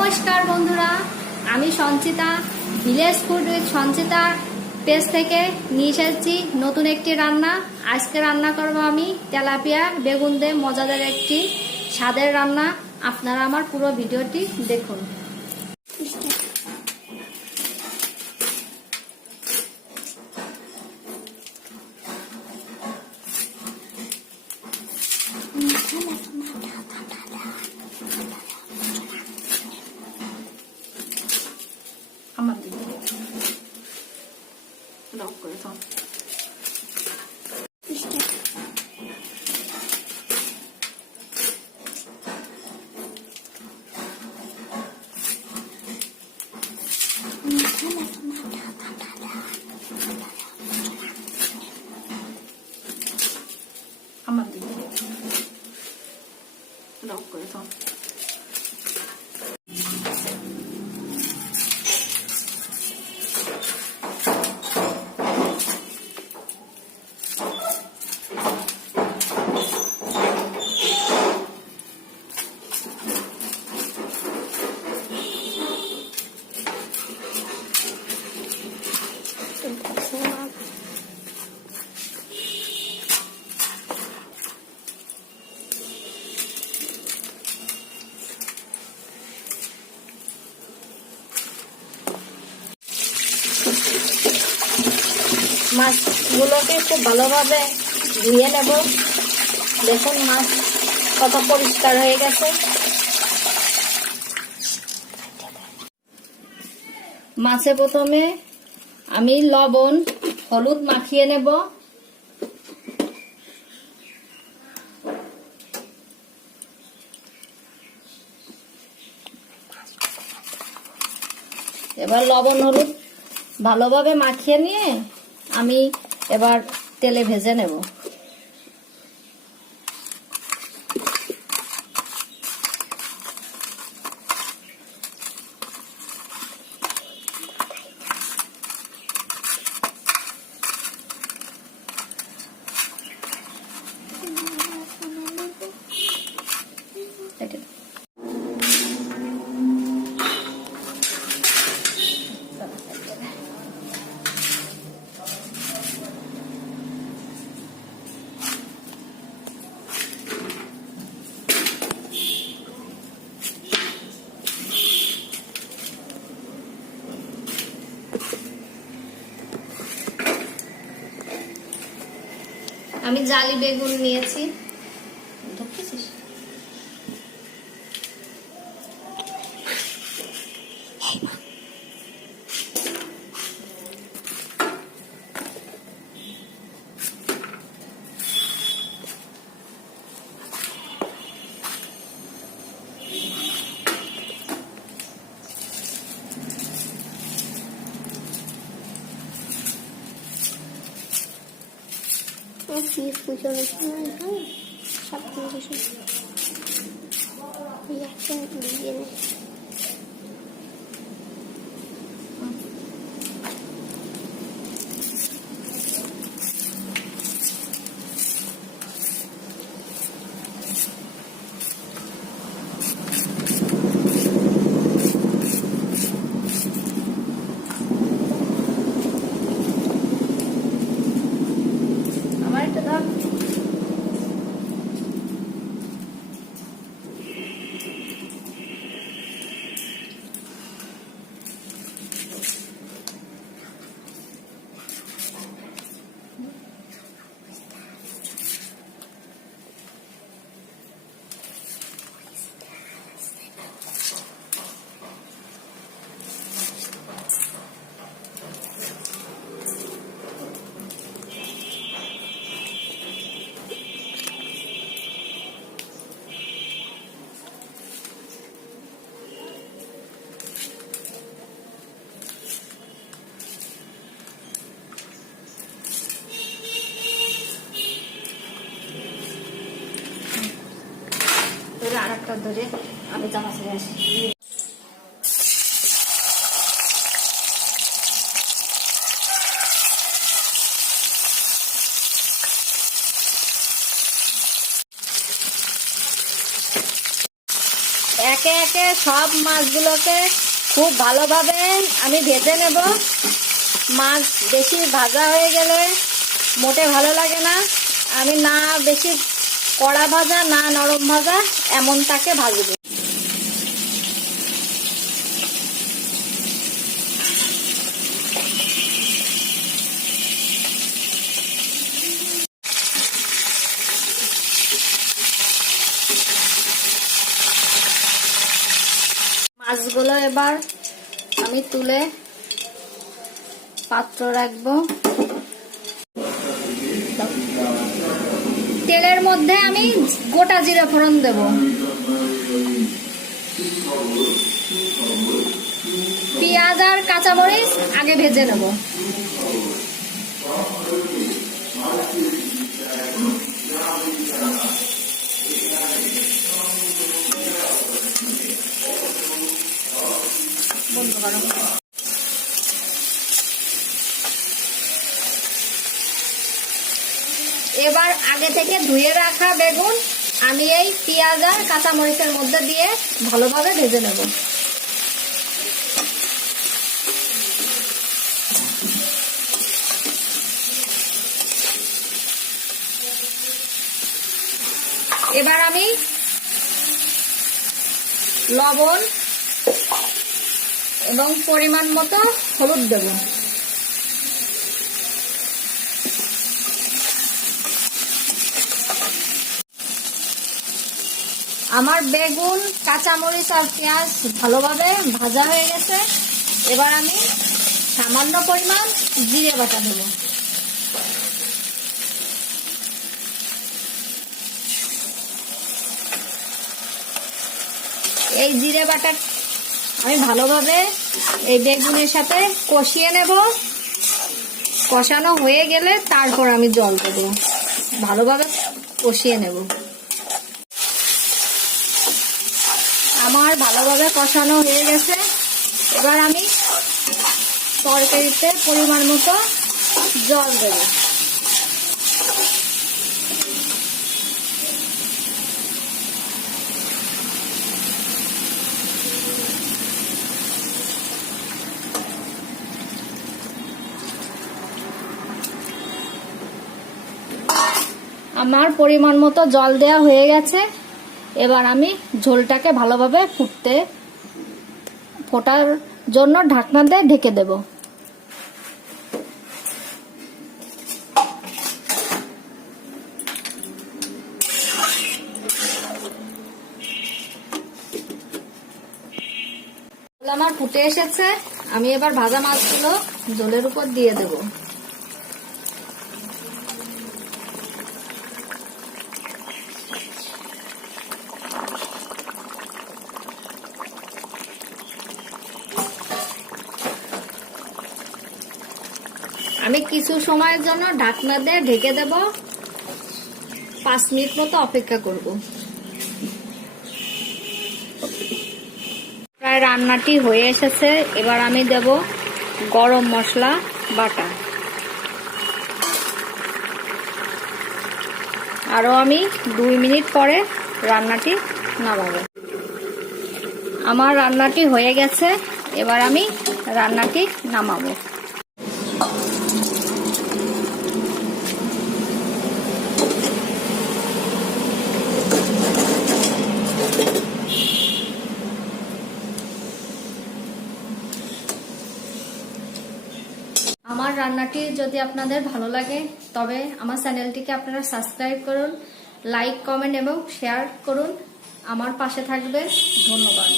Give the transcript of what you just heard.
নমস্কার বন্ধুরা, আমি Sanchita village food with Sanchita page থেকে নিয়ে এসেছি নতুন একটি রান্না। আজকে রান্না করব আমি তেলাপিয়া বেগুন দিয়ে মজাদার একটি স্বাদের রান্না। আপনারা আমার পুরো ভিডিওটি দেখুন। আমার দিকে লক করে থাম। আমার দিকে লক করে থাম। মাছগুলোকে খুব ভালোভাবে ধুয়ে নেব। দেখুন মাছ কত পরিষ্কার হয়ে গেছে। মাছে প্রথমে আমি লবণ হলুদ মাখিয়ে নেব। এবার লবণ হলুদ ভালোভাবে মাখিয়ে নিয়ে আমি এবার তেলে ভেজে নেব। আমি জালি বেগুন নিয়েছি। ঢুকতেছিস? আমার একটা দাম আরেকটা ধরে আমি জামা ছেড়ে আসি। একে একে সব মাছগুলোকে খুব ভালোভাবে আমি ভেজে নেব। মাছ বেশি ভাজা হয়ে গেলে মোটে ভালো লাগে না। আমি না বেশি কড়া ভাজা না নরম ভাজা এমন তাকে ভাজবো। মাছগুলো এবার আমি তুলে পাত্র রাখবো। তেলের মধ্যে আমি গোটা জিরা ফোড়ন দেব। পেঁয়াজ আর কাঁচামরিচ আগে ভেজে নেব। বন্ধ করো। এবার আগে থেকে ধুয়ে রাখা বেগুন আমি এই পেঁয়াজ আর কাঁচামরিচের মধ্যে দিয়ে ভালোভাবে ভেজে নেব। এবার আমি লবণ এবং পরিমাণ মতো হলুদ দেব। আমার বেগুন কাঁচামরিচ আর পেঁয়াজ ভালোভাবে ভাজা হয়ে গেছে। এবার আমি সামান্য পরিমাণ জিরে বাটা দেব। এই জিরে বাটা আমি ভালোভাবে এই বেগুনের সাথে কষিয়ে নেব। কষানো হয়ে গেলে তারপর আমি জল দেব। ভালোভাবে কষিয়ে নেব। আমার ভালোভাবে কষানো হয়ে গেছে। এবার আমি তরকারিতে পরিমাণ মতো জল দেব। আমার পরিমাণ মতো জল দেওয়া হয়ে গেছে। এবার আমি ঝোলটাকে ভালোভাবে ফোটার জন্য ঢাকনা দিয়ে ঢেকে দেব। আমার ফুটে এসেছে। আমি এবার ভাজা মাছগুলো ঝোলের উপর দিয়ে দেব। আমি কিছু সময়ের জন্য ঢাকনা দিয়ে ঢেকে দেব। 5 মিনিট মতো অপেক্ষা করব। প্রায় রান্নাটি হয়ে এসেছে। এবার আমি দেব গরম মশলা বাটা। আরো আমি 2 মিনিট পরে রান্নাটি নামাবো। আমার রান্নাটি হয়ে গেছে। এবার আমি রান্নাটি নামাবো। আমার রান্নাটি যদি আপনাদের ভালো লাগে তবে আমার চ্যানেলটিকে আপনারা সাবস্ক্রাইব করুন, লাইক, কমেন্ট এবং শেয়ার করুন। আমার পাশে থাকবে। ধন্যবাদ।